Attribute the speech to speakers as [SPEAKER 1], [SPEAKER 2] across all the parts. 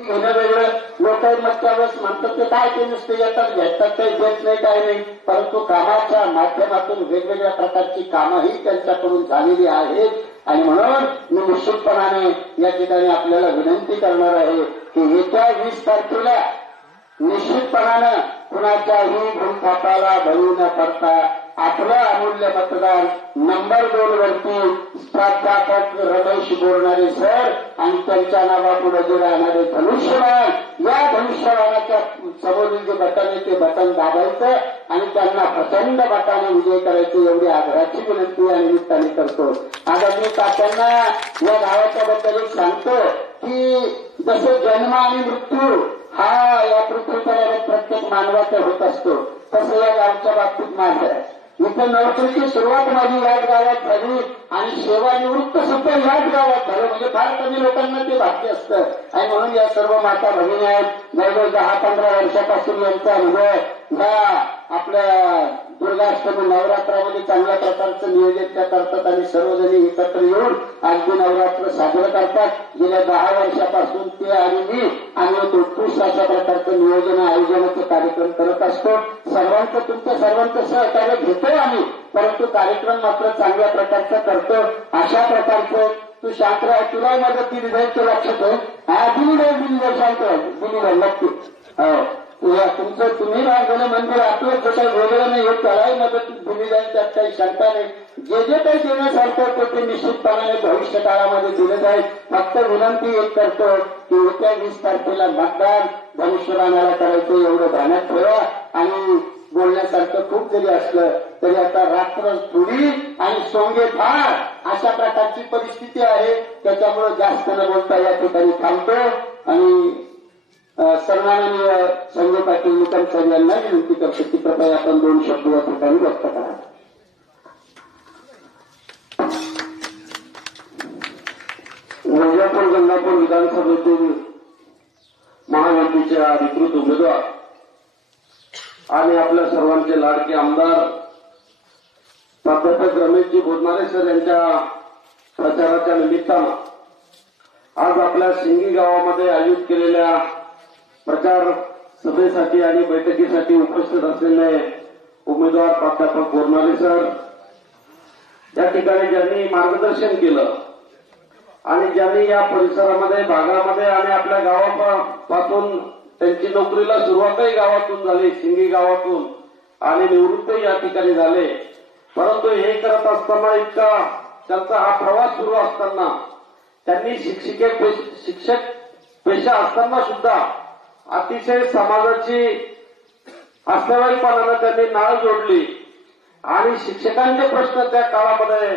[SPEAKER 1] वेगळं लोक मत्यावरच म्हणतात ते काय ते नुसते येतात घेतात काही देत नाही काय नाही. परंतु कामाच्या माध्यमातून वेगवेगळ्या प्रकारची कामं ही त्यांच्याकडून झालेली आहेत. आणि म्हणून मी निश्चितपणाने या ठिकाणी आपल्याला विनंती करणार आहे की येत्या वीस तारखेला निश्चितपणानं कुणाच्याही भूलथापाला बळी न पडता अठरा अमूल्य मतदान नंबर दोन वरती प्राध्यापक रमेश बोलणारे सर आणि त्यांच्या नावापुढे जे राहणारे धनुष्यबाण. या धनुष्यबाणाच्या समोरील जे बटन आहे ते बटन दाबायचं आणि त्यांना प्रचंड बटाने विजय करायचे एवढी आग्रहाची विनंती या निमित्ताने करतो. आता मी तात्यांना या गावाच्या बद्दल एक सांगतो की जसे जन्म आणि मृत्यू हा या पृथ्वीतलावर प्रत्येक मानवाचा होत असतो तसं या गावच्या बाबतीत माझं आहे. इथं नोकरीची सुरुवात माझी याच गावात झाली आणि सेवानिवृत्त सुद्धा याच गावात झालं. म्हणजे फार कमी लोकांना ते भाग्य असतं. आणि म्हणून या सर्व माता भगिनी आहेत. जवळजवळ दहा पंधरा वर्षापासून यांचा अनुभव आपल्या दुर्गाष्टमी नवरात्रामध्ये चांगल्या प्रकारचं नियोजन त्या करतात आणि सर्वजणी एकत्र येऊन अगदी नवरात्र साजरं करतात. गेल्या दहा वर्षापासून ते आणि मी आम्ही एक उत्कृष्ट अशा प्रकारचं नियोजन आयोजनाचे कार्यक्रम करत असतो. सर्वांचं तुमच्या सर्वांचं सहकार्य घेतोय आम्ही परंतु कार्यक्रम मात्र चांगल्या प्रकारचा करतो. अशा प्रकारचं तू शांत राह. तुला मदत दिली जाईल ते लक्षात ठेव. हा दिली जाईल दिली जाईल शांत दिली जाईल नक्की. हो. तुमचं तुम्ही बांधलेलं मंदिर आपलं कसं काही वेगळं नाही हे त्यालाही मदत दिली जाईल त्यात काही शंका नाही. जे जे काही देण्यासारखं तर ते निश्चितपणाने भविष्य काळामध्ये दिलं जाईल फक्त विनंती एक करतो की येत्या वीस तारखेला मतदान भविष्यवाणाला करायचं एवढं ध्यानात ठेवा. आणि बोलण्यासारखं खूप जरी असलं तरी आता रात्र थोडी आणि सोंगे फार अशा प्रकारची परिस्थिती आहे. त्याच्यामुळे जास्त न बोलता या ठिकाणी थांबतो. आणि सन्माननीय संजय पाटील निकम सर यांना विनंती करतो की कृपया आपण दोन शब्द या ठिकाणी व्यक्त करा.
[SPEAKER 2] वैजापूर गंगापूर विधानसभेतील महायुतीचे अधिकृत उमेदवार आणि आपल्या सर्वांचे लाडके आमदार प्राध्यापक रमेशजी बोधमारे सर यांच्या प्रचाराच्या निमित्तानं आज आपल्या सिंगी गावामध्ये आयोजित केलेल्या प्रचार सभेसाठी आणि बैठकीसाठी उपस्थित असलेले उमेदवार प्राध्यापक बोरनारे सर या ठिकाणी ज्यांनी मार्गदर्शन केलं आणि ज्यांनी या परिसरामध्ये भागामध्ये आणि आपल्या गावापासून त्यांची नोकरीला सुरुवातही गावातून झाली सिंगी गावातून आणि निवृत्तही या ठिकाणी झाले. परंतु हे करत असताना इतका त्यांचा हा प्रवास सुरू असताना त्यांनी शिक्षिके शिक्षक पेशा असताना सुद्धा अतिशय समाजाची अस्तेवाईपणानं त्यांनी नाळ जोडली. आणि शिक्षकांचे प्रश्न त्या काळामध्ये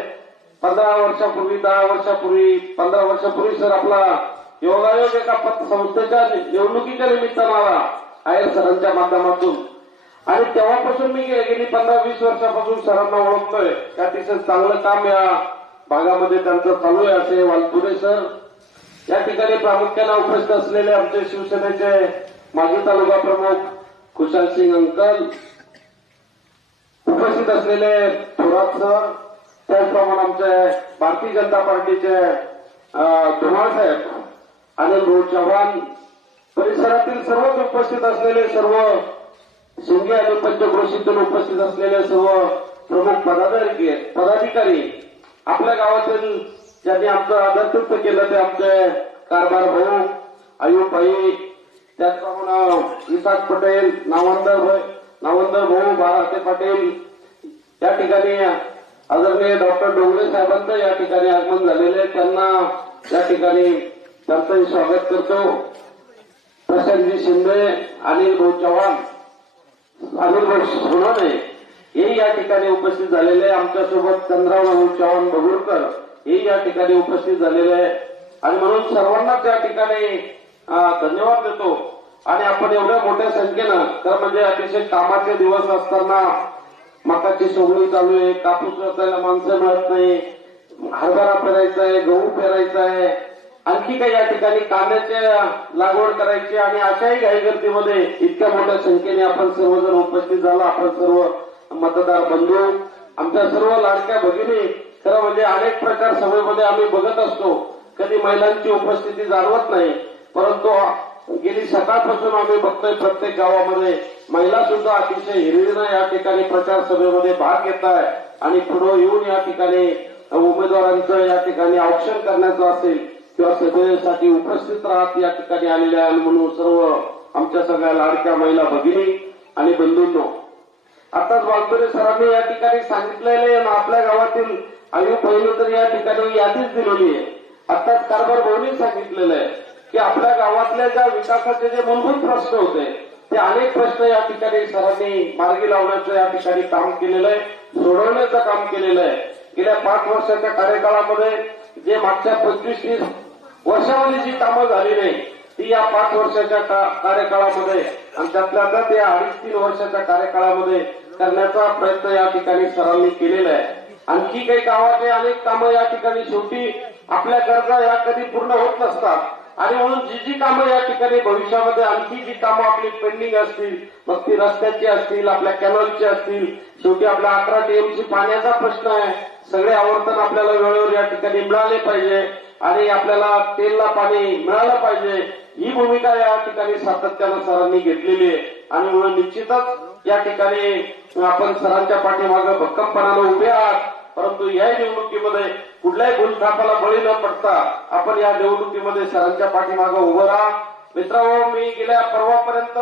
[SPEAKER 2] पंधरा वर्षापूर्वी दहा वर्षापूर्वी पंधरा वर्षापूर्वी सर आपला योगायोग एका संस्थेच्या निवडणुकीच्या निमित्तानं आला आयर सरांच्या माध्यमातून. आणि तेव्हापासून मी गेली पंधरा वीस वर्षापासून सरांना ओळखतोय. अतिशय चांगलं काम या भागामध्ये त्यांचं चालू आहे असे वालपुरे सर या ठिकाणी प्रामुख्याने उपस्थित असलेले आमचे शिवसेनेचे माजी तालुका प्रमुख खुशाल सिंग अंकल उपस्थित असलेले थोरात सर त्याचप्रमाणे आमचे भारतीय जनता पार्टीचे धुमाळ साहेब आनंद भाऊ चव्हाण परिसरातील सर्वच उपस्थित असलेले सर्व शिंगे आणि पंचक्रोशीतून उपस्थित असलेले सर्व प्रमुख पदाधिकारी पदाधिकारी आपल्या गावातील ज्यांनी आमचं नेतृत्व केलं ते आमचे कारभार भाऊ आयुब भाई त्याचप्रमाणे विसाक पटेल नावंदर भाई नावंदर भाऊ बाळासाहेब पाटील या ठिकाणी आदरणीय डॉक्टर डोंगरे साहेबांचं या ठिकाणी आगमन झालेले आहे. त्यांना या ठिकाणी त्यांचंही स्वागत करतो प्रशांतजी शिंदे अनिल भाऊ चव्हाण अनिल भाऊ सोनाने हे या ठिकाणी उपस्थित झालेले आमच्यासोबत चंद्राभाऊ चव्हाण बगुरकर हे या ठिकाणी उपस्थित झालेले आहे. आणि म्हणून सर्वांनाच त्या ठिकाणी धन्यवाद देतो. आणि आपण एवढ्या मोठ्या संख्येनं तर म्हणजे अतिशय कामाचे दिवस असताना मकाची सोगळी चालू आहे कापूस रचायला माणसं मिळत नाही हरभरा पेरायचा आहे गहू पेरायचा आहे आणखी काही या ठिकाणी कांद्याची लागवड करायची आणि अशाही घाईगर्दीमध्ये इतक्या मोठ्या संख्येने आपण सर्वजण उपस्थित झालो. आपण सर्व मतदार बंधू आमच्या सर्व लाडक्या भगिनी खरं म्हणजे अनेक प्रकार सभेमध्ये आम्ही बघत असतो. कधी महिलांची उपस्थिती जाणवत नाही. परंतु गेली सकाळपासून आम्ही बघतोय प्रत्येक गावामध्ये महिला सुद्धा अतिशय हिरवीनं या ठिकाणी प्रचार सभेमध्ये भाग घेत आहे. आणि पुढे येऊन या ठिकाणी उमेदवारांचं या ठिकाणी औक्षण करण्याचं असेल किंवा सभेसाठी उपस्थित राहत या ठिकाणी आलेल्या म्हणून सर्व आमच्या सगळ्या लाडक्या महिला भगिनी आणि बंधूंनो. आताच वालतोरे सरांनी या ठिकाणी सांगितलेले आणि आपल्या गावातील आयु पहिलं तर या ठिकाणी यादीच दिलेली आहे. आताच कारभार भाऊनी सांगितलेलं आहे की आपल्या गावातल्या ज्या विकासाचे जे मूलभूत प्रश्न होते ते अनेक प्रश्न या ठिकाणी सरांनी मार्गी लावण्याचं या ठिकाणी काम केलेलं आहे सोडवण्याचं काम केलेलं आहे. गेल्या पाच वर्षाच्या कार्यकाळामध्ये जे मागच्या पंचवीस तीस वर्षामध्ये जी कामं झाली नाही ती या पाच वर्षाच्या का- कार्यकाळामध्ये आणि त्यातल्या त्यात या अडीच तीन वर्षाच्या कार्यकाळामध्ये करण्याचा प्रयत्न या ठिकाणी सरांनी केलेला आहे. आणखी काही गावाचे अनेक कामं या ठिकाणी शेवटी आपल्या गरजा या कधी पूर्ण होत नसतात. आणि म्हणून जी जी कामं या ठिकाणी भविष्यामध्ये आणखी जी कामं आपली पेंडिंग असतील मग ती रस्त्याची असतील आपल्या कॅनलची असतील शेवटी आपल्या अकरा टीएमसी पाण्याचा प्रश्न आहे. सगळे आवर्तन आपल्याला वेळेवर या ठिकाणी मिळाले पाहिजे आणि आपल्याला तेलला पाणी मिळालं पाहिजे. ही भूमिका या ठिकाणी सातत्यानं सरांनी घेतलेली आहे. आणि म्हणून निश्चितच या ठिकाणी आपण सरांच्या पाठीमागं भक्कमपणानं उभे आहात. परंतु या निवडणुकीमध्ये कुठल्याही भूलथापाला बळी न पडता आपण या निवडणुकीमध्ये सरांच्या पाठीमागे उभं राहा. मित्रांनो मी गेल्या परवापर्यंत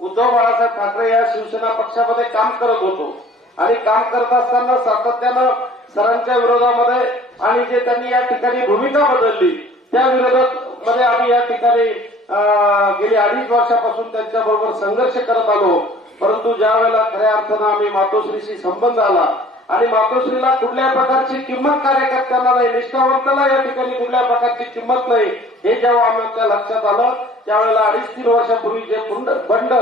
[SPEAKER 2] उद्धव बाळासाहेब ठाकरे या शिवसेना पक्षामध्ये काम करत होतो. आणि काम करत असताना सातत्यानं सरांच्या विरोधामध्ये आणि जे त्यांनी या ठिकाणी भूमिका बदलली त्या विरोधात मध्ये आम्ही या ठिकाणी अं, गेली अडीच वर्षापासून त्यांच्या बरोबर संघर्ष करत आलो. परंतु ज्या वेळेला खऱ्या अर्थानं आम्ही मातोश्रीशी संबंध आला आणि मातोश्रीला कुठल्याही प्रकारची किंमत कार्यकर्त्यांना नाही निष्ठावंताला या ठिकाणी कुठल्या प्रकारची किंमत नाही हे जेव्हा आमच्या लक्षात आलं त्यावेळेला अडीच तीन वर्षापूर्वी जे बंड बंड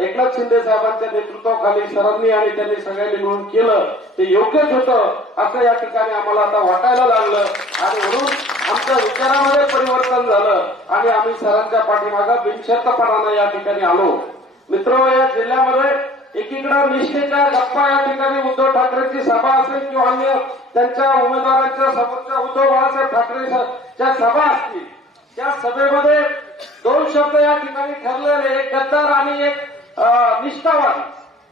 [SPEAKER 2] एकनाथ शिंदे साहेबांच्या नेतृत्वाखाली सरांनी आणि त्यांनी सगळ्यांनी मिळून केलं ते योग्यच होतं असं या ठिकाणी आम्हाला आता वाटायला लागलं. आणि म्हणून आमच्या विचारामध्ये परिवर्तन झालं आणि आम्ही सरांच्या पाठीमागं बिनशर्तपणानं या ठिकाणी आलो. मित्र या जिल्ह्यामध्ये एकीकडे निष्ठेच्या गप्पा या ठिकाणी उद्धव ठाकरेंची सभा असेल किंवा अन्य त्यांच्या उमेदवारांच्या समोरच्या उद्धव बाळासाहेब ठाकरेच्या सभा असतील त्या सभेमध्ये दोन शब्द या ठिकाणी ठरलेले एक गद्दार आणि एक निष्ठावान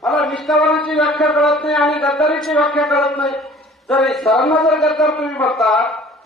[SPEAKER 2] मला निष्ठावानाची व्याख्या कळत नाही आणि गद्दारीची व्याख्या कळत नाही. जर सरांना जर गद्दार तुम्ही म्हणता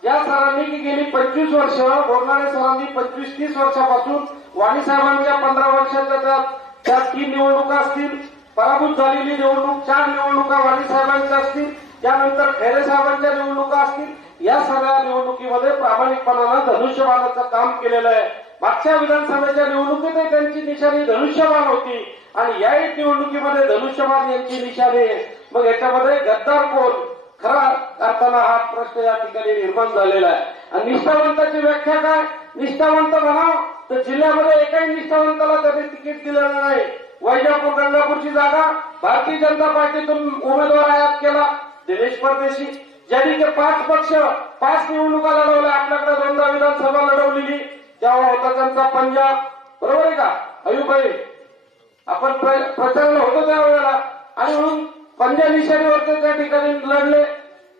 [SPEAKER 2] या सरांनी की गेली पंचवीस वर्ष बोरनाळे सरांनी पंचवीस तीस वर्षापासून वाणी साहेबांच्या पंधरा वर्षाच्या त्या तीन निवडणुका असतील पराभूत झालेली निवडणूक चार निवडणुका वाणी साहेबांच्या असतील त्यानंतर खैरे साहेबांच्या निवडणुका असतील या सगळ्या निवडणुकीमध्ये प्रामाणिकपणानं धनुष्यबाणाचं काम केलेलं आहे. मागच्या विधानसभेच्या निवडणुकीतही त्यांची निशाणी धनुष्यबाण होती आणि या एक निवडणुकीमध्ये धनुष्यबाण यांची निशाणी आहे. मग याच्यामध्ये गद्दार कोण? खरा अर्थानं हा प्रश्न या ठिकाणी निर्माण झालेला आहे. आणि निष्ठावंताची व्याख्या काय? निष्ठावंत म्हणाव तर जिल्ह्यामध्ये एकाही निष्ठावंताला त्यांनी तिकीट दिलेलं नाही. वैजापूर गंगापूरची जागा भारतीय जनता पार्टीतून उमेदवार आयात केला. दिनेश परदेशी ज्यांनी ते पाच पक्ष पाच निवडणुका लढवल्या. आपल्याकडे दोनदा विधानसभा लढवलेली. तेव्हा होता त्यांचा पंजाब बरोबर आहे का? अयुबाई आपण प्र- प्रचारला होतो त्यावेळेला. आणि म्हणून पंजा निशाणीवरती त्या ठिकाणी लढले.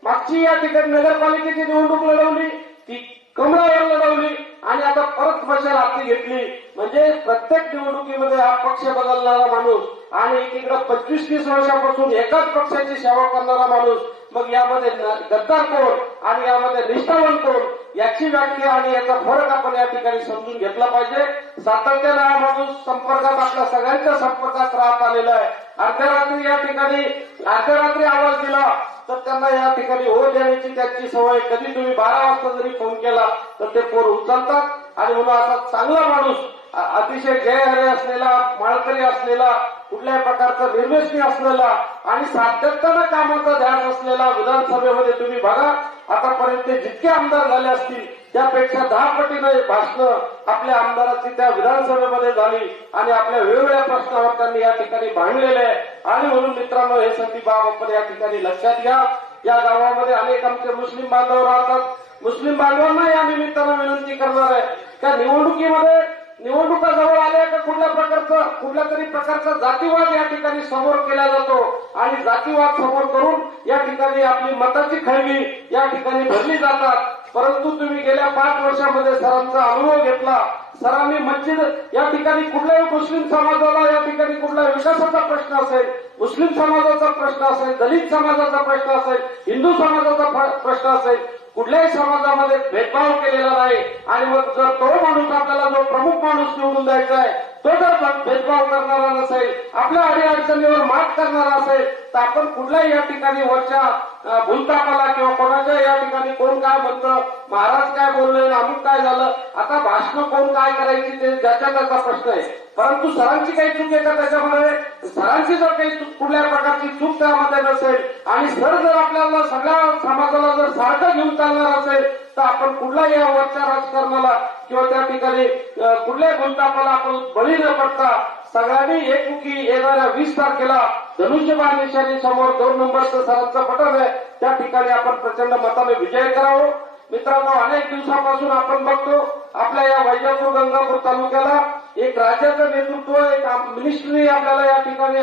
[SPEAKER 2] मागची या ठिकाणी नगरपालिकेची निवडणूक लढवली. ती कमळावर लढवली. आणि आता परत मशाल हाती घेतली. म्हणजे प्रत्येक निवडणुकीमध्ये हा पक्ष बदलणारा माणूस आणि एकीकडे पंचवीस तीस वर्षापासून एकाच पक्षाची सेवा करणारा माणूस. मग यामध्ये गद्दार कोण? आणि यामध्ये निष्ठावान कोण? याची व्याख्या आणि याचा फरक आपण या ठिकाणी समजून घेतला पाहिजे. सातत्यानं हा माणूस संपर्कात आपल्या सगळ्यांच्या संपर्कात राहत आलेला आहे. अर्ध्या रात्री या ठिकाणी अर्ध्या रात्री आवाज दिला तर त्यांना या ठिकाणी हो देण्याची त्यांची सवय. कधी तुम्ही बारा वाजता जरी फोन केला तर ते पोर उचलतात. आणि म्हणून असा चांगला माणूस अतिशय जयहरे असलेला माळकरी असलेला कुठल्याही प्रकारचा निर्वेशनी असलेला आणि सातत्यानं कामाचा ध्यास असलेला विधानसभेमध्ये तुम्ही बघा. आतापर्यंत जितके आमदार झाले असतील त्यापेक्षा दहा पटीनं भाषण आपल्या आमदाराची त्या विधानसभेमध्ये झाली आणि आपल्या वेगवेगळ्या प्रश्नावर त्यांनी या ठिकाणी भांडलेले आहे. आणि म्हणून मित्रांनो हे संधी बाब आपण या ठिकाणी लक्षात घ्या. या गावामध्ये अनेक आमचे मुस्लिम बांधव राहतात. मुस्लिम बांधवांना या निमित्तानं विनंती करणार आहे त्या निवडणुकीमध्ये निवडणुका जवळ आल्या का कुठल्या प्रकारचा कुठल्या तरी प्रकारचा जातीवाद या ठिकाणी समोर केला जातो आणि जातीवाद समोर करून या ठिकाणी आपली मताची खळगी या ठिकाणी भरली जातात. परंतु तुम्ही गेल्या पाच वर्षामध्ये सरांचा अनुभव घेतला. सरांनी मस्जिद या ठिकाणी कुठल्याही मुस्लिम समाजाला या ठिकाणी कुठला विकासाचा प्रश्न असेल मुस्लिम समाजाचा प्रश्न असेल दलित समाजाचा प्रश्न असेल हिंदू समाजाचा प्रश्न असेल कुठल्याही समाजामध्ये भेदभाव केलेला नाही. आणि मग जर तो माणूस आपल्याला जो प्रमुख माणूस निवडून द्यायचा आहे तो जर भेदभाव करणारा नसेल आपल्या अडीअडचणीवर मात करणारा असेल तर आपण कुठल्याही या ठिकाणी वरच्या भूलतापाला किंवा कोणाच्या या ठिकाणी कोण काय म्हणतं महाराज काय बोलले अमुक काय झालं आता भाषण कोण काय करायची ते ज्याच्या त्याचा प्रश्न आहे. परंतु सरांची काही चूक आहे का त्याच्यामध्ये सरांची जर काही कुठल्या प्रकारची चूक त्यामध्ये नसेल आणि सर जर आपल्याला सगळ्या समाजाला जर सारखं घेऊन चालणार असेल तर आपण कुठल्याही या वरच्या राजकारणाला किंवा त्या ठिकाणी कुठल्याही गुंतापाला आपण बळी न पडता सगळ्यांनी एकमुखी येणाऱ्या वीस तारखेला धनुष्यबाण निशाणी समोर दोन नंबरचं सरांचं पटक आहे. त्या ठिकाणी आपण प्रचंड मताने विजय करावं. मित्रांनो अनेक दिवसापासून आपण बघतो आपल्या या वैजापूर गंगापूर तालुक्याला एक राज्याचं नेतृत्व एक आम- मिनिस्ट्री आपल्याला या ठिकाणी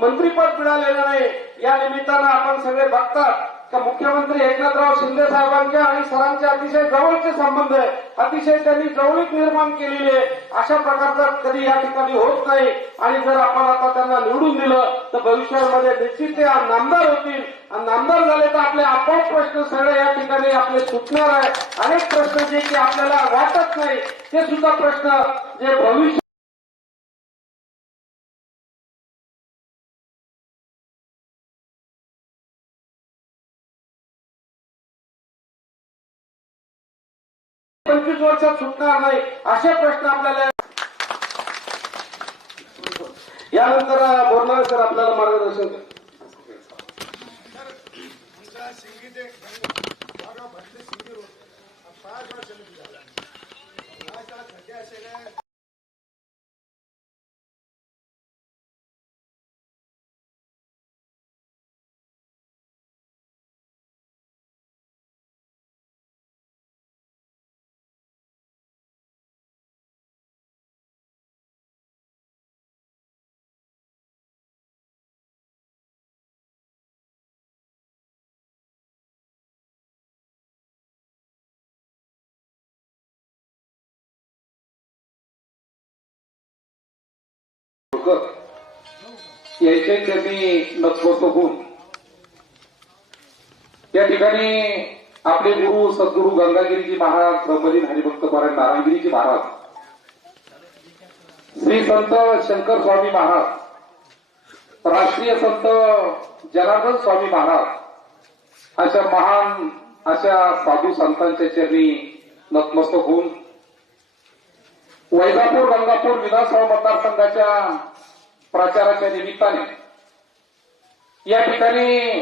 [SPEAKER 2] मंत्रीपद मिळालेलं नाही. या निमित्तानं आपण सगळे बघतात तर मुख्यमंत्री एकनाथराव शिंदे साहेबांच्या आणि सरांचे अतिशय जवळचे संबंध आहे. अतिशय त्यांनी जवळीक निर्माण केलेली आहे. अशा प्रकारचा कधी या ठिकाणी होत नाही. आणि जर आपण आता त्यांना निवडून दिलं तर भविष्यामध्ये निश्चित ते नामदार होतील. आणि नामदार झाले तर आपले आपोआप प्रश्न सगळे या ठिकाणी आपले सुटणार आहे. अनेक प्रश्न जे की आपल्याला वाटत नाही ते सुद्धा प्रश्न जे भविष्य पंचवीस वर्षात सुटणार नाही असे प्रश्न आपल्याला यानंतर बोलणार सर आपल्याला मार्गदर्शन करा.
[SPEAKER 3] यायचे त्यांनी नतमस्त होऊन या ठिकाणी आपले गुरु सद्गुरु गंगागिरीजी महाराज ब्रह्मलीन हरिभक्त परायण नारायणगिरीजी महाराज श्री संत शंकर स्वामी महाराज राष्ट्रीय संत जनार्दन स्वामी महाराज अशा महान अशा साधू संतांच्या चरणी नतमस्तक होऊन वैजापूर गंगापूर विधानसभा मतदारसंघाच्या प्रचाराच्या निमित्ताने. या ठिकाणी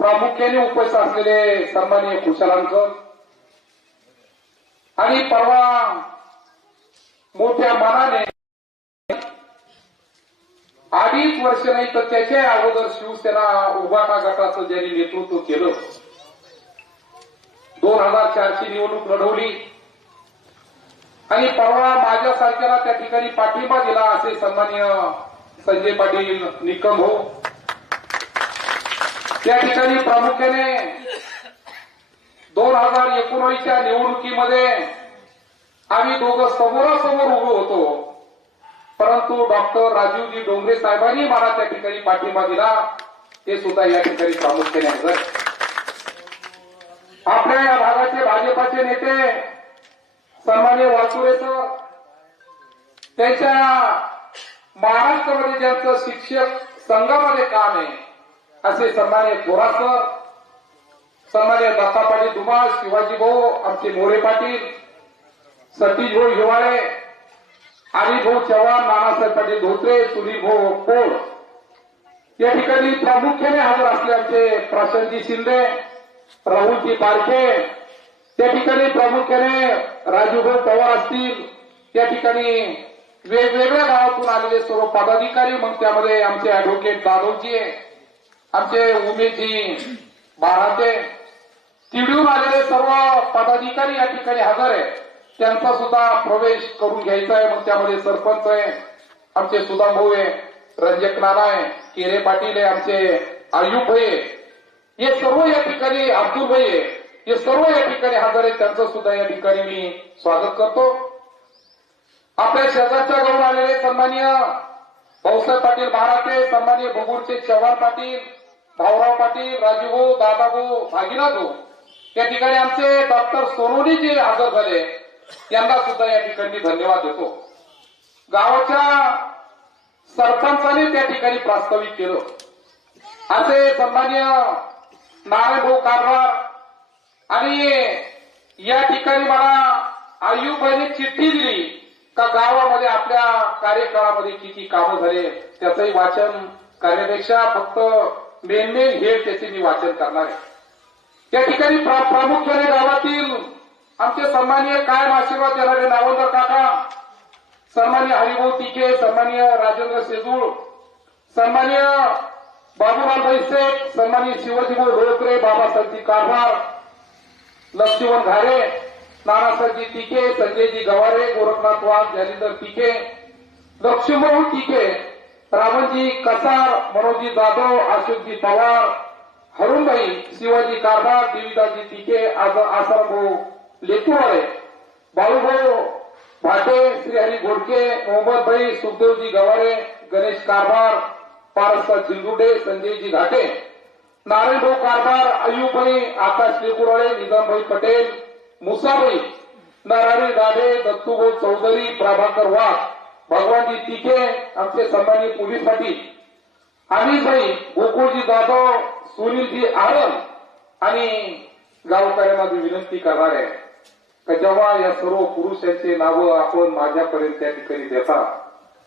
[SPEAKER 3] प्रामुख्याने उपस्थित असलेले सन्माननीय खुशालांकर आणि परवा मोठ्या मनाने अडीच वर्ष नाही तर त्याच्या अगोदर शिवसेना उभाटा गटाचं ज्यांनी नेतृत्व केलं दोन हजार चारची निवडणूक लढवली. आणि परवा माझ्यासारख्याला त्या ठिकाणी पाठिंबा दिला असे सन्मान्य संजय पाटील निकम हो. त्या ठिकाणी प्रामुख्याने दोन हजार एकोणीसच्या निवडणुकीमध्ये आम्ही दोघं समोरासमोर उभो होतो. परंतु डॉक्टर राजीवजी डोंगरे साहेबांनी मला त्या ठिकाणी पाठिंबा दिला. ते सुद्धा या ठिकाणी प्रामुख्याने हजर आपल्या या भागाचे भाजपाचे नेते सन्मान्य वाचुरे सर त्यांच्या महाराष्ट्रामध्ये ज्यांचं शिक्षक संघामध्ये काम आहे. असे सन्मान्य थोरात सर सन्मान्य दत्ता पाटील धुमाळ शिवाजी भाऊ आमचे मोरे पाटील सतीश भाऊ हिवाळे आणि भाऊ चव्हाण नानासाहेब पाटील धोत्रे सुनील भाऊ या ठिकाणी प्रामुख्याने हजर असले आमचे प्रशांतजी शिंदे राहुलजी पारखे. त्या ठिकाणी प्रामुख्याने राजूभाऊ पवार असतील. त्या ठिकाणी वेगवेगळ्या गावातून आलेले सर्व पदाधिकारी मग त्यामध्ये आमचे अॅडव्होकेट जाधवजी आमचे उमेशजी बाराते तिडून आलेले सर्व पदाधिकारी या ठिकाणी हजर आहे. त्यांचा सुद्धा प्रवेश करून घ्यायचा आहे मग त्यामध्ये सरपंच आहे आमचे सुदाम भाऊ आहे रंजक नाना आहे केरे पाटील आहे आमचे आयुब भाई हे सर्व या ठिकाणी अब्दुल भाई आहे. हे सर्व या ठिकाणी हजर आहे त्यांचं सुद्धा या ठिकाणी मी स्वागत करतो. आपल्या शेजारच्या गावून आलेले सन्माननीय भाऊसाहेब पाटील महाराष्ट्र सन्माननीय बगूरचे चव्हाण पाटील भाऊराव पाटील राजूभाऊ दादाभाऊ भागीनाथभाऊ या ठिकाणी आमचे डॉक्टर सोनोनी जे हजर झाले. यांना सुद्धा या ठिकाणी धन्यवाद देतो. गावाच्या सरपंचाने त्या ठिकाणी प्रास्ताविक केलं. असे सन्मान्य नारायणभाऊ कारभार आणि या ठिकाणी मला आयुबाईने चिठ्ठी दिली. का गावामध्ये आपल्या कार्यकाळामध्ये किती कामं झाले त्याचंही वाचन करण्यापेक्षा फक्त मेन मेन त्याचे मी वाचन करणार आहे. त्या ठिकाणी प्रामुख्याने गावातील आमचे सन्माननीय कायम आशीर्वाद देणारे नावंदर काका सन्मान्य हरिभाऊ तिके सन्मान्य राजेंद्र शेजूळ सन्मान्य बाबूराव बैसेक सन्मान्य शिवाजीभाऊ रोकरे बाबासाहेबजी कारभार लक्ष्मण घारे नानासाहेबजी टिके संजयजी गवारे गोरखनाथ वाघ जालिंदर टिके लक्ष्मण टिके रावणजी कसार मनोजी जाधव अशोकजी पवार हरुणबाई शिवाजी कारभार देविदाजी टिके आज आसारामभाऊ बाळूभाऊ भाटे श्रीहरी घोडके मोहम्मदभाई सुखदेवजी गवारे गणेश कारभार पारसा जिंदुडे संजयजी घाटे नारायणभाऊ कारभार अयुभाई आकाश लेकुराळे निजामभाई पटेल मुसाभाई नारायण दाढे दत्तूभाऊ चौधरी प्रभाकर वाघ. भगवानजी तिके आमचे सन्माननीय पोलीस पाटील. अनिलभाई गोकुळजी जाधव सुनीलजी आरम आणि गावकऱ्यांना विनंती करणार आहे का जेव्हा या सर्व पुरुषांचे नावं आपण माझ्यापर्यंत त्या ठिकाणी देता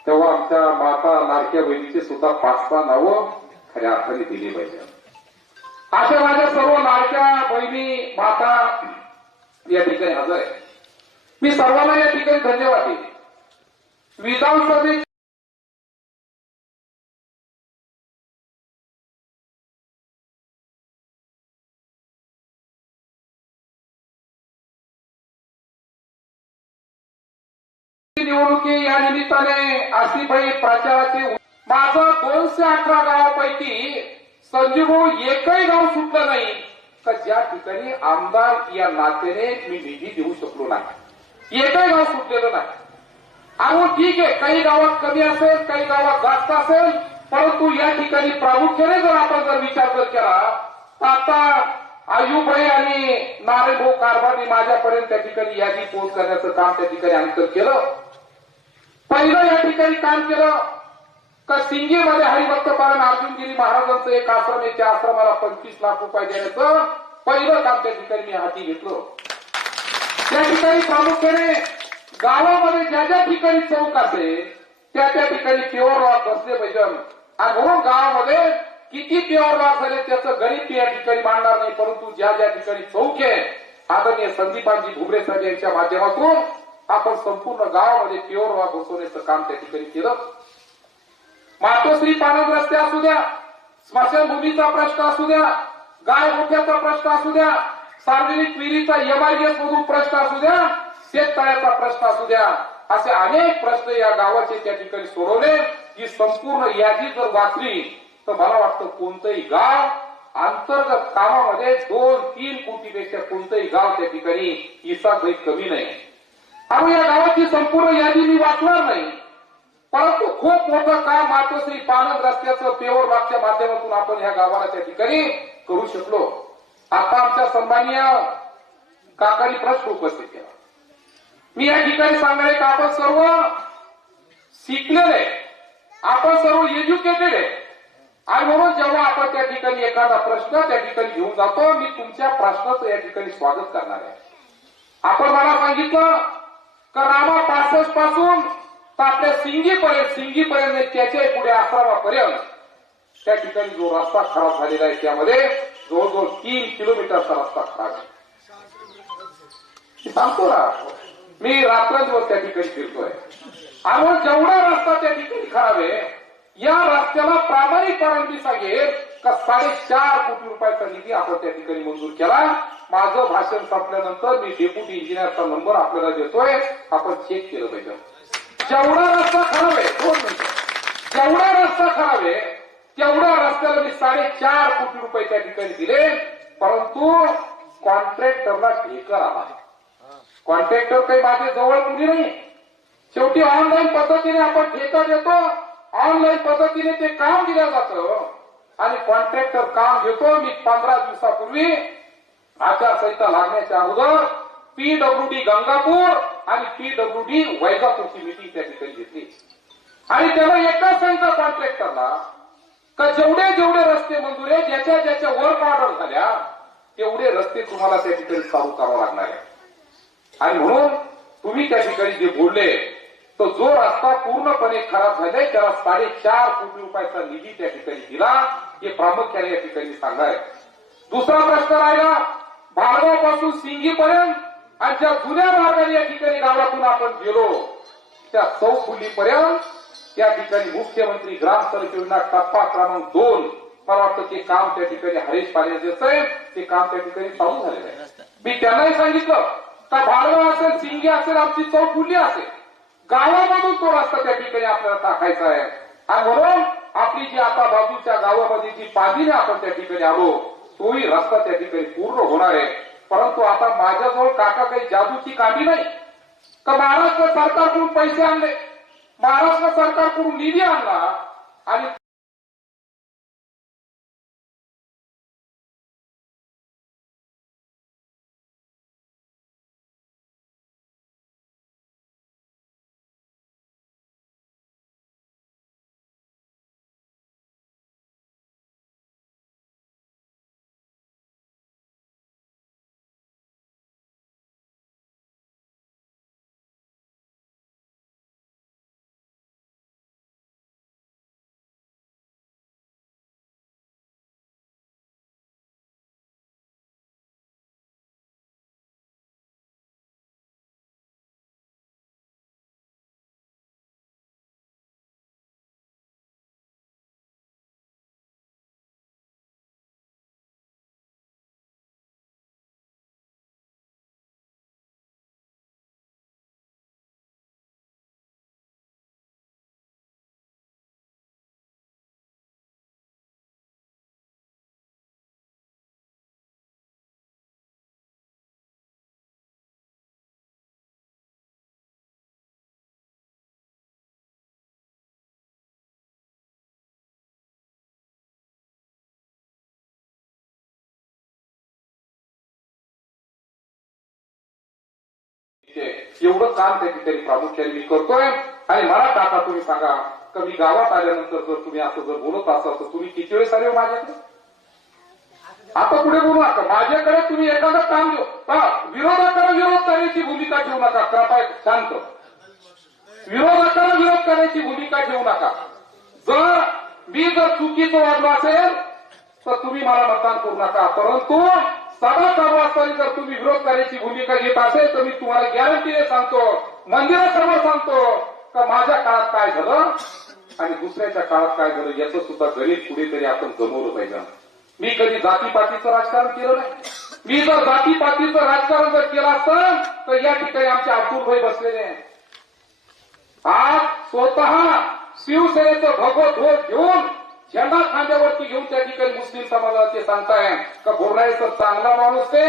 [SPEAKER 3] तेव्हा आमच्या माता लाडक्या बहिणीचे सुद्धा पाच सहा नावं खऱ्या अर्थाने दिली पाहिजे. अशा माझ्या सर्व लाडक्या बहिणी माता या ठिकाणी हजर आहे. मी सर्वांना या ठिकाणी धन्यवाद देते विधानसभेत निवडणुकी या निमित्ताने आसिफाई प्रचाराचे माझं दोनशे अठरा गावापैकी संजूभाऊ एकही गाव सुटलं नाही. का ज्या ठिकाणी आमदार या नात्याने मी निधी देऊ शकलो नाही? एकही गाव सुटलेलं नाही. अहो ठीक आहे काही गावात कमी असेल काही गावात जास्त असेल परंतु या ठिकाणी प्रामुख्याने जर आपण जर विचार जर केला तर आता आयुबाई आणि नारायणभाऊ कारभारी माझ्यापर्यंत त्या ठिकाणी यादी पोहोच करण्याचं काम त्या ठिकाणी अंतर केलं. पहिलं या ठिकाणी काम केलं. का सिंगीमध्ये हरिभक्त पारण अर्जुनगिरी महाराजांचं एक आश्रम आहे त्या आश्रमाला पंचवीस लाख रुपये देण्याचं पहिलं काम त्या ठिकाणी मी हाती घेतलं. त्या ठिकाणी प्रामुख्याने गावामध्ये ज्या ज्या ठिकाणी चौक असेल त्या त्या ठिकाणी प्युअर लॉक बसले पाहिजे. आणि म्हणून गावामध्ये किती प्युअर लॉक झाले त्याचं गणित या ठिकाणी मांडणार नाही परंतु ज्या ज्या ठिकाणी चौक आहे आदरणीय संदीपांजी भुबरे साहेब यांच्या माध्यमातून आपण संपूर्ण गावामध्ये प्युअर लॉक बसवण्याचं काम त्या ठिकाणी केलं. मातोश्री पालन रस्ते असू द्या स्मशानभूमीचा प्रश्न असू द्या गाय मोठ्याचा प्रश्न असू द्या सार्वजनिक विहिरीचा एमआयएस मधून प्रश्न असू द्या शेततळ्याचा प्रश्न असू द्या असे अनेक प्रश्न या गावाचे त्या ठिकाणी सोडवले. ही संपूर्ण यादी जर वाचली तर मला वाटतं कोणतंही गाव अंतर्गत कामामध्ये दोन तीन कोटीपेक्षा कोणतंही गाव त्या ठिकाणी इसागही कमी नाही. आणि या गावाची संपूर्ण यादी मी वाचणार नाही. परंतु खूप मोठं काम मातोश्री पानंद रस्त्याचं पेवर मागच्या माध्यमातून आपण ह्या गावाला त्या ठिकाणी करू शकलो. आता आमच्या सन्मानीय काकानी प्रश्न उपस्थित केला. मी या ठिकाणी सांगणार आहे का आपण सर्व शिकलेले आहे. आपण सर्व एज्युकेटेड आहे. आणि म्हणून जेव्हा आपण त्या ठिकाणी एखादा प्रश्न त्या ठिकाणी घेऊन जातो मी तुमच्या प्रश्नाचं या ठिकाणी स्वागत करणार आहे. आपण मला सांगितलं का रामा पासष्टपासून तर आपल्या सिंगीपर्यंत सिंगीपर्यंत त्याच्या पुढे आश्रमापर्यंत त्या ठिकाणी जो रस्ता खराब झालेला आहे त्यामध्ये जवळजवळ तीन किलोमीटरचा रस्ता खराब आहे. सांगतो ना मी रात्रंदिवस त्या ठिकाणी फिरतोय. आणि जेवढा रस्ता त्या ठिकाणी खराब आहे या रस्त्याला प्रामाणिकपणे मी सांगेल का साडेचार कोटी रुपयाचा निधी आपण त्या ठिकाणी मंजूर केला. माझं भाषण संपल्यानंतर मी डेप्युटी इंजिनियरचा नंबर आपल्याला देतोय. आपण चेक केलं पाहिजे. जेवढा रस्ता खराब आहे दोन मिनिट. जेवढा रस्ता खराब आहे तेवढ्या रस्त्याला मी साडेचार कोटी रुपये त्या ठिकाणी दिले परंतु कॉन्ट्रॅक्टरला ढेकर आला कॉन्ट्रॅक्टर काही माझे जवळ कुणी नाही. शेवटी ऑनलाईन पद्धतीने आपण ठेका देतो ऑनलाईन पद्धतीने ते काम दिलं जातं. आणि कॉन्ट्रॅक्टर काम घेतो मी पंधरा दिवसापूर्वी आचारसंहिता लागण्याच्या अगोदर पीडब्ल्यूडी गंगापूर आणि पीडब्ल्यूडी वैजापूरची मिटिंग त्या ठिकाणी घेतली. आणि त्याला एकाच सांगितलं कॉन्ट्रॅक्टरला का जेवढे जेवढे रस्ते मंजूर आहे ज्याच्या ज्याच्या वर्क ऑर्डर झाल्या तेवढे रस्ते तुम्हाला त्या ठिकाणी चालू करावं लागणार आहे आणि म्हणून तुम्ही त्या ठिकाणी जे बोलले तो जो रस्ता पूर्णपणे खराब झालाय त्याला साडेचार कोटी रुपयाचा निधी त्या ठिकाणी दिला हे प्रामुख्याने या ठिकाणी सांगाय दुसरा प्रश्न राहिला भार्गावपासून सिंगीपर्यंत आणि ज्या जुन्या मार्गाने या ठिकाणी गावातून आपण गेलो त्या चौफुलीपर्यंत त्या ठिकाणी मुख्यमंत्री ग्राम योजना टप्पा क्रमांक दोन मला वाटतं ते काम त्या ठिकाणी हरेश पाण्याचे आहे ते काम त्या ठिकाणी चालू झालेलं आहे. मी त्यांनाही सांगितलं का भाडवा असेल सिंगी असेल आमची चौफुली असेल गावामधून तो रस्ता त्या ठिकाणी आपल्याला टाकायचा आहे. आणि म्हणून आपली जी आता बाजूच्या गावामध्ये जी पादीने आपण त्या ठिकाणी आलो तोही रस्ता त्या ठिकाणी पूर्ण होणार आहे. परंतु आता माझ्याजवळ काका काही जादूची कामी नाही. का महाराष्ट्र सरकारकडून पैसे आणले. महाराष्ट्र सरकारकडून निधी आणला आणि एवढं काम त्यांनी प्रामुख्याने मी करतोय. आणि मला काका तुम्ही सांगा का मी गावात आल्यानंतर जर तुम्ही असं जर बोलत असाल तर तुम्ही किती वेळेस आले हो माझ्याकडे? आता पुढे बोलू नका माझ्याकडे तुम्ही एखादं काम घेऊ पहा, विरोधकाला विरोध करण्याची भूमिका ठेवू नका. कृपा शांत. विरोधाकडे विरोध करण्याची भूमिका ठेवू नका. जर मी जर चुकीचं वागलो असेल तर तुम्ही मला मतदान करू नका. परंतु सभा असताना जर तुम्ही विरोध करायची भूमिका घेत असेल तर मी तुम्हाला गॅरंटीने सांगतो. मंदिरासमोर सांगतो. का माझ्या काळात काय झालं? आणि दुसऱ्याच्या काळात काय झालं? याचं सुद्धा गणित कुठेतरी आपण जमवलं पाहिजे. मी कधी जातीपातीचं राजकारण केलं नाही. मी जर जातीपातीचं राजकारण जर केलं असतं तर या ठिकाणी आमचे अब्दुल भाई बसलेले आहेत. आज स्वतः शिवसेनेचं भगवत ध्वज घेऊन झेंडा खांद्यावरती घेऊन त्या ठिकाणी मुस्लिम समाजाला ते सांगताय का बोलणारे सर चांगला माणूस ते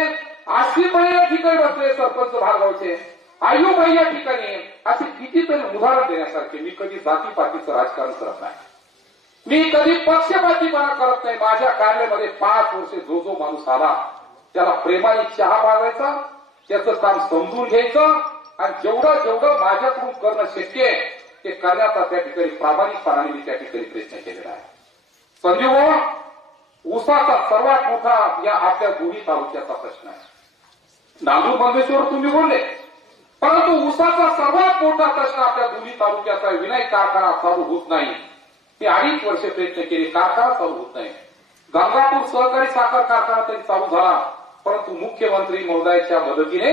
[SPEAKER 3] आशीपणे या ठिकाणी बसले सरपंच भागावचे आयुभाई या ठिकाणी असे कितीतरी उदाहरण देण्यासारखे. मी कधी जातीपातीचं राजकारण करत नाही. मी कधी पक्षपातीपणा करत नाही. माझ्या कार्यामध्ये पाच वर्षे जो जो माणूस आला त्याला प्रेमाने चहा भागायचा त्याचं काम समजून घ्यायचं आणि जेवढं जेवढं माझ्याकडून करणं शक्य आहे ते करण्याचा त्या ठिकाणी प्रामाणिकपणाने मी त्या ठिकाणी प्रयत्न केलेला आहे. संजीव ऊसाचा सर्वात मोठा या आपल्या दोन्ही तालुक्याचा प्रश्न आहे. नांदूर बंदेश्वर तुम्ही बोलले. परंतु ऊसाचा सर्वात मोठा प्रश्न आपल्या दोन्ही तालुक्याचा आहे. विनायक कारखाना चालू होत नाही. मी अडीच वर्ष प्रयत्न केले कारखाना चालू होत नाही. गंगापूर सहकारी साखर कारखाना तरी चालू झाला. परंतु मुख्यमंत्री महोदयाच्या मदतीने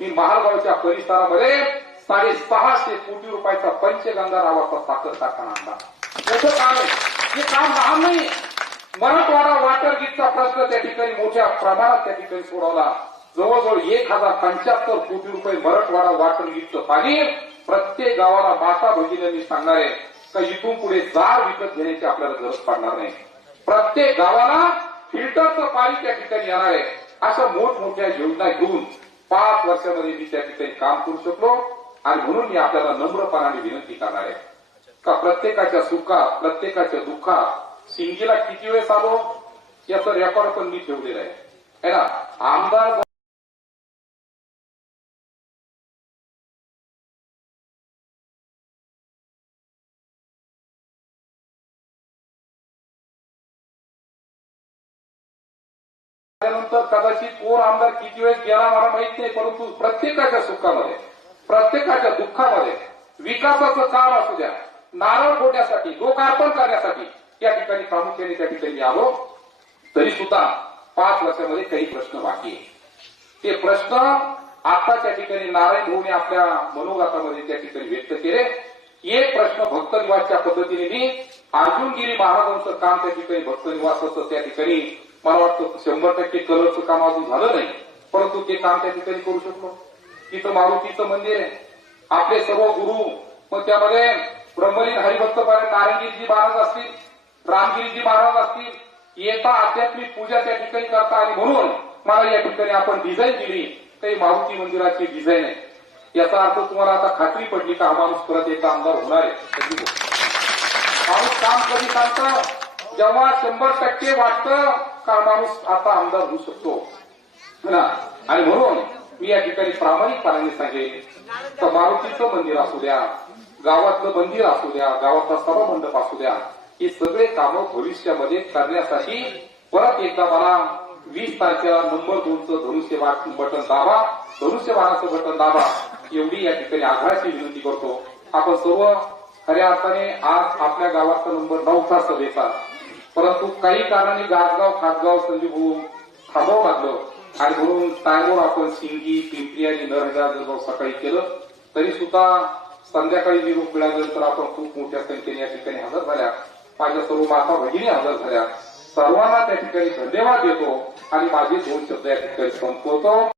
[SPEAKER 3] मी महालगावच्या परिसरामध्ये साडेसहाशे कोटी रुपयाचा पंचगंगा नावाचा साखर कारखाना आणला. त्याचं काम आहे. हे काम लहान नाही. मराठवाडा वॉटर गीटचा प्रश्न त्या ठिकाणी मोठ्या प्रमाणात त्या ठिकाणी सोडवला. जवळजवळ एक हजार पंच्याहत्तर कोटी रुपये मराठवाडा वॉटर गिटचं पाणी प्रत्येक गावाला माता भगिनींनी सांगणार आहे का इथून पुढे जार विकत घेण्याची आपल्याला गरज पडणार नाही. प्रत्येक गावाला फिल्टरचं पाणी त्या ठिकाणी येणार आहे. अशा मोठमोठ्या योजना घेऊन पाच वर्षामध्ये मी त्या ठिकाणी काम करू शकलो आणि म्हणून मी आपल्याला नम्रपणाने विनंती करणार आहे. का प्रत्येकाच्या सुखात प्रत्येकाच्या दुःखात सिंगीला किती वेळेस आलो याचं रेकॉर्ड पण मी ठेवलेलं आहे. है ना? आमदार त्यानंतर कदाचित कोण आमदार किती वेळेस गेला मला माहीत नाही परंतु प्रत्येकाच्या सुखामध्ये प्रत्येकाच्या दुःखामध्ये विकासाचं काम असू द्या. नारळ फोडण्यासाठी लोकार्पण करण्यासाठी या ठिकाणी प्रामुख्याने त्या ठिकाणी आलो. तरी सुद्धा पाच वर्षामध्ये काही प्रश्न बाकी ते प्रश्न आता त्या ठिकाणी नारायण भाऊने आपल्या मनोगतामध्ये त्या ठिकाणी व्यक्त केले. एक प्रश्न भक्तनिवासच्या पद्धतीने मी अर्जुनगिरी महाराजांचं काम त्या ठिकाणी भक्तनिवासाचं त्या ठिकाणी मला वाटतं शंभर टक्के कलरचं काम अजून झालं नाही. परंतु ते काम त्या ठिकाणी करू शकलो तिथं मारुतीचं मंदिर आहे. आपले सर्व गुरु मग त्यामध्ये ब्रह्मलीन हरिभक्त नारायणगिरीजी महाराज असतील रामगिरीजी महाराज असतील येता आध्यात्मिक पूजा त्या ठिकाणी करता आणि म्हणून मला या ठिकाणी आपण डिझाईन दिली. काही मारुती मंदिराची डिझाईन आहे. याचा अर्थ तुम्हाला आता खात्री पडली का हा माणूस परत एकदा आमदार होणार आहे. माणूस काम कधी सांगत? जेव्हा शंभर टक्के वाटतं का माणूस आता आमदार होऊ शकतो? ना? आणि म्हणून मी या ठिकाणी प्रामाणिकपणाने सांगेन तर मारुतीचं मंदिर असू द्या गावातलं मंदिर असू द्या गावातला सभा मंडप असू द्या ही सगळे कामं भविष्यामध्ये करण्यासाठी परत एकदा मला वीस तारखेला नंबर दोनचं धनुष्यबाण बटन दाबा धनुष्यबाणाचं बटन दाबा. एवढी या ठिकाणी आग्रहाची विनंती करतो. आपण सर्व खऱ्या अर्थाने आज आपल्या गावाचा नंबर नव्हता सभेचा परंतु काही कारणाने गाजगाव खासगाव संजीव थांबावं लागलं. आणि म्हणून टायमवर आपण सिंगी पिंपरी आणि नरहजा जर सकाळी केलं तरी सुद्धा संध्याकाळी निरोप मिळाल्यानंतर आपण खूप मोठ्या संख्येने या ठिकाणी हजर झाल्या. माझ्या सर्व माता भगिनी हजर झाल्या. सर्वांना त्या ठिकाणी धन्यवाद देतो आणि माझे दोन शब्द या ठिकाणी संपवतो.